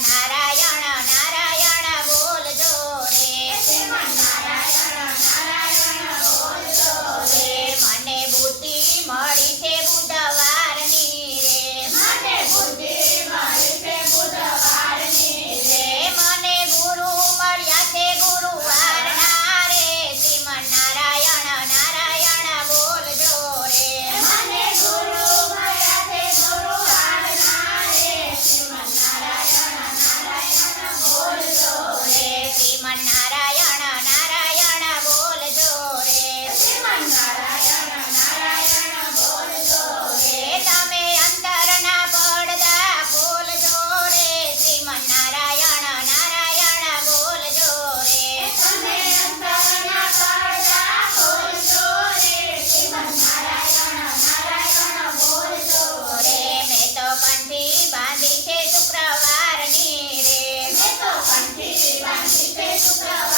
નારાયણ નારાયણ બોલજો રે શ્રીમન નારાયણ નારાયણ બોલજો રે મને બુદ્ધિ મળી છે બુધવારની રે મને બુદ્ધિ મળી છે બુધવારની રે મને ગુરુ મળ્યા છે ગુરુવારના રે શ્રીમન નારાયણ નારાયણ બોલજો રે મને ગુરુ મળ્યા છે ગુરુવારના રે શ્રીમન નારાયણ નારાયણ બોલજો રે શ્રીમન નારાયણ નારાયણ બોલજો રે શ્રીમન નારાયણ નારાયણ બોલજો રે તમે અંતરના પડદા ખોલજો રે શ્રીમન નારાયણ નારાયણ બોલજો રે તમે અંતરના પડદા ખોલજો રે શ્રીમન નારાયણ નારાયણ બોલજો રે મેં તો કંઠી બાંધી છે શુક્રવારની રે મેં તો કંઠી બાંધી છે શુક્રવારની